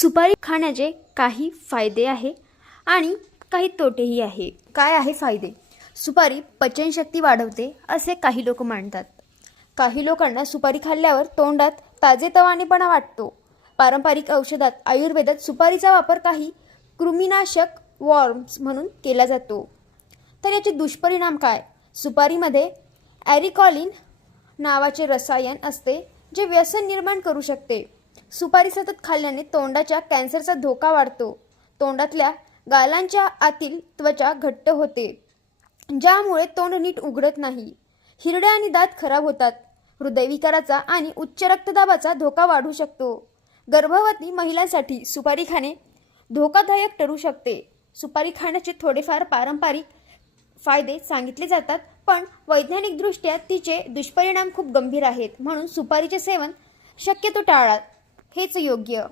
सुपारी खाण्याचे काही फायदे आहे आणि काही तोटेही आहे. काय आहे फायदे? सुपारी पचनशक्ती वाढवते असे काही लोक मानतात. काही लोकांना सुपारी खाल्ल्यावर तोंडात ताजेतवानेपणा वाटतो. पारंपरिक औषधात आयुर्वेदात सुपारीचा वापर काही कृमीनाशक वॉर्म्स म्हणून केला जातो. तर याचे दुष्परिणाम काय? सुपारीमध्ये ॲरिकॉलिन नावाचे रसायन असते जे व्यसन निर्माण करू शकते. सुपारी सतत खाल्ल्याने तोंडाच्या कॅन्सरचा धोका वाढतो. तोंडातल्या गालांच्या आतील त्वचा घट्ट होते ज्यामुळे तोंड नीट उघडत नाही. हिरड्या आणि दात खराब होतात. हृदयविकाराचा आणि उच्च रक्तदाबाचा धोका वाढू शकतो. गर्भवती महिलांसाठी सुपारी खाणे धोकादायक ठरू शकते. सुपारी खाण्याचे थोडेफार पारंपरिक फायदे सांगितले जातात पण वैज्ञानिकदृष्ट्या तिचे दुष्परिणाम खूप गंभीर आहेत म्हणून सुपारीचे सेवन शक्यतो टाळा. हेच योग्य.